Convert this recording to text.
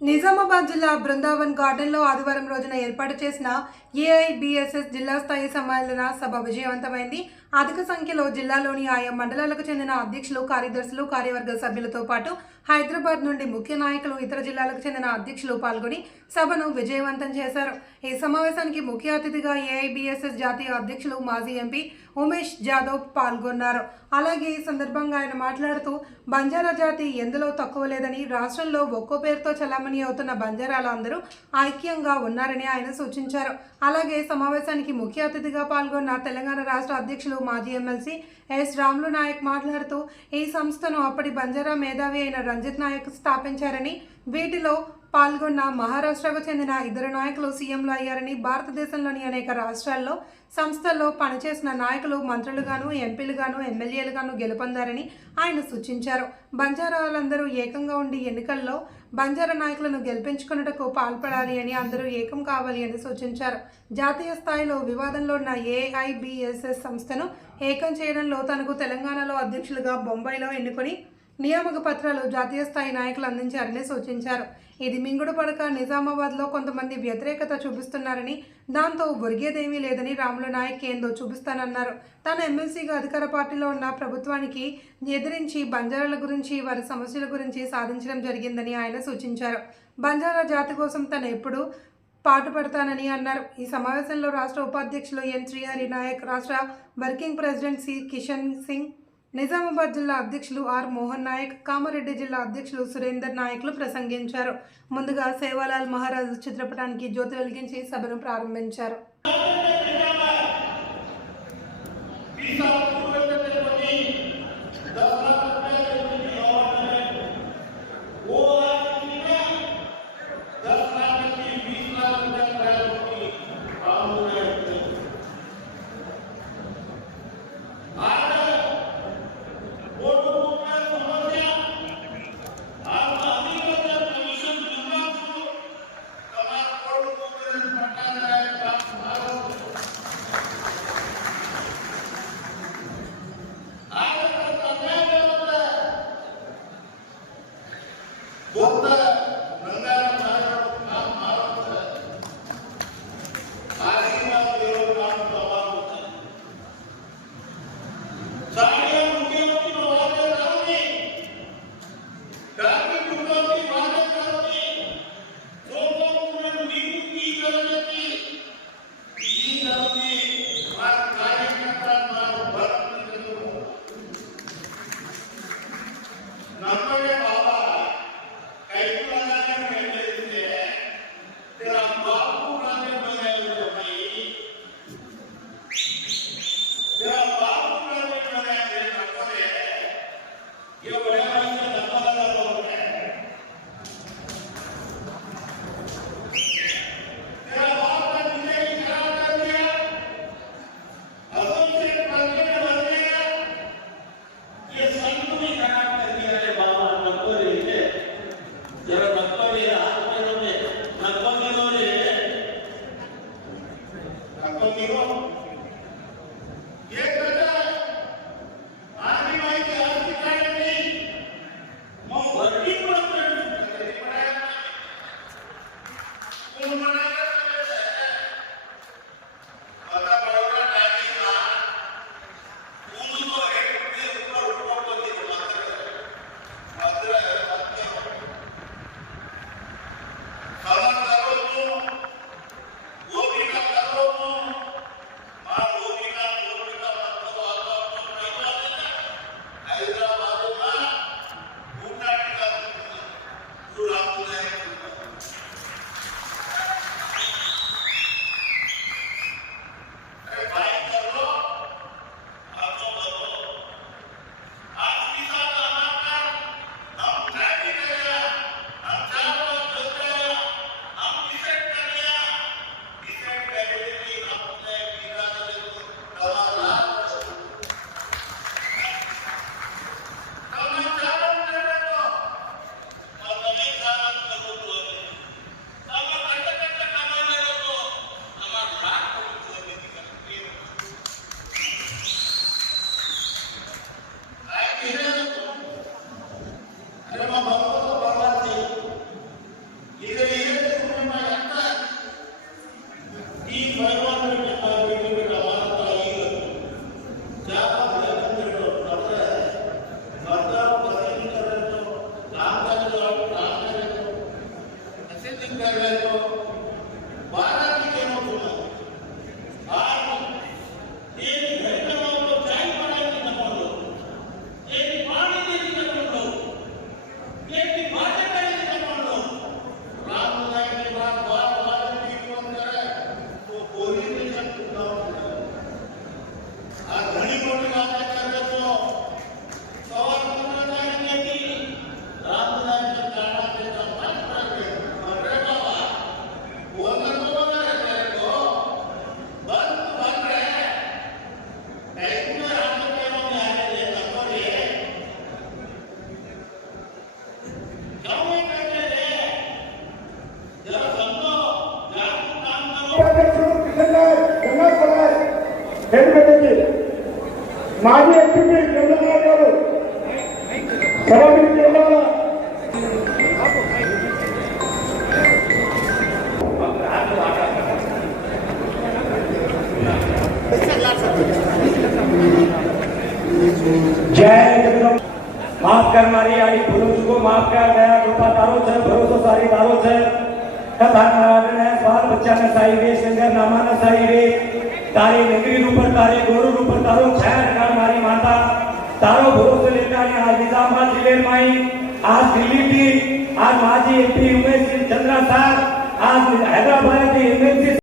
నిజామాబాద్ జిల్లా బృందావన్ గార్డెన్లో ఆదివారం రోజున ఏర్పాటు చేసిన ఏఐబిఎస్ఎస్ జిల్లా స్థాయి సమ్మేళన సభ విజయవంతమైంది. అధిక సంఖ్యలో జిల్లాలోని ఆయా మండలాలకు చెందిన అధ్యక్షులు కార్యదర్శులు కార్యవర్గ సభ్యులతో పాటు హైదరాబాద్ నుండి ముఖ్య నాయకులు ఇతర జిల్లాలకు చెందిన అధ్యక్షులు పాల్గొని సభను విజయవంతం చేశారు. ఈ సమావేశానికి ముఖ్య అతిథిగా ఏఐబిఎస్ఎస్ జాతీయ అధ్యక్షులు మాజీ ఎంపీ ఉమేష్ జాదవ్ పాల్గొన్నారు. అలాగే ఈ సందర్భంగా ఆయన మాట్లాడుతూ బంజారా జాతి ఎందులో తక్కువ లేదని రాష్ట్రంలో ఒక్కో పేరుతో చలామణి అవుతున్న బంజారాలు అందరూ ఐక్యంగా ఉన్నారని ఆయన సూచించారు. అలాగే సమావేశానికి ముఖ్య అతిథిగా పాల్గొన్న తెలంగాణ రాష్ట్ర అధ్యక్షులు మాజీ ఎమ్మెల్సీ ఎస్ రాములు నాయక్ మాట్లాడుతూ ఈ సంస్థను అప్పటి బంజారా మేధావి అయిన రంజిత్ నాయక్ స్థాపించారని వీటిలో పాల్గొన్న మహారాష్ట్రకు చెందిన ఇద్దరు నాయకులు సీఎంలు అయ్యారని భారతదేశంలోని అనేక రాష్ట్రాల్లో సంస్థల్లో పనిచేసిన నాయకులు మంత్రులుగాను ఎంపీలుగాను ఎమ్మెల్యేలుగాను గెలుపొందారని ఆయన సూచించారు. బంజారాలందరూ ఏకంగా ఉండి ఎన్నికల్లో బంజారా నాయకులను గెలిపించుకున్నటకు పాల్పడాలి అని అందరూ ఏకం కావాలి అని సూచించారు. జాతీయ స్థాయిలో వివాదంలో ఉన్న ఏఐబిఎస్ఎస్ సంస్థను ఏకం చేయడంలో తనకు తెలంగాణలో అధ్యక్షులుగా బొంబాయిలో ఎన్నుకొని నియామక పత్రాలు జాతీయ స్థాయి నాయకులు అందించారని సూచించారు. ఇది మింగుడు పడక నిజామాబాద్లో కొంతమంది వ్యతిరేకత చూపిస్తున్నారని దాంతో ఒరిగేదేమీ లేదని రాముల నాయక్ ఏందో చూపిస్తానన్నారు. తాను ఎమ్మెల్సీగా అధికార పార్టీలో ఉన్న ప్రభుత్వానికి ఎదిరించి బంజారాల గురించి వారి సమస్యల గురించి సాధించడం జరిగిందని ఆయన సూచించారు. బంజారా జాతి కోసం తను ఎప్పుడూ పాటుపడతానని అన్నారు. ఈ సమావేశంలో రాష్ట్ర ఉపాధ్యక్షులు ఎన్ శ్రీహరి నాయక్ రాష్ట్ర working president C Kishan Singh Nizamabad జిల్లా అధ్యక్షులు ఆర్ మోహన్ నాయక్ కామారెడ్డి జిల్లా అధ్యక్షులు సురేందర్ నాయకులు ప్రసంగించారు. ముందుగా సేవాలాల్ మహారాజ్ చిత్రపటానికి జ్యోతి వెలిగించి సభను ప్రారంభించారు. Go down. ఎందుకంటే మాజీ ఎంపీ చంద్రబాబు గారు సభాపతి జిల్లా માફ કરનારી આડી પુરુષો માફ કર ગયા કૃપા તારો છે ભરોસો સારી તારો છે કથા નારાયણ સ્વાદ બચ્ચાને સાઈ રે સંગર નામાના સાઈ રે તારી નગરી ઉપર તારી ગોરુ ઉપર તારો છાયા કર મારી માતા તારો ભરોસો લેતાની આ નિઝામાબાદ જિલ્લે માં આ દિલ્હી થી આ માજી એમપી ઉમેશ ચંદ્રા સાહેબ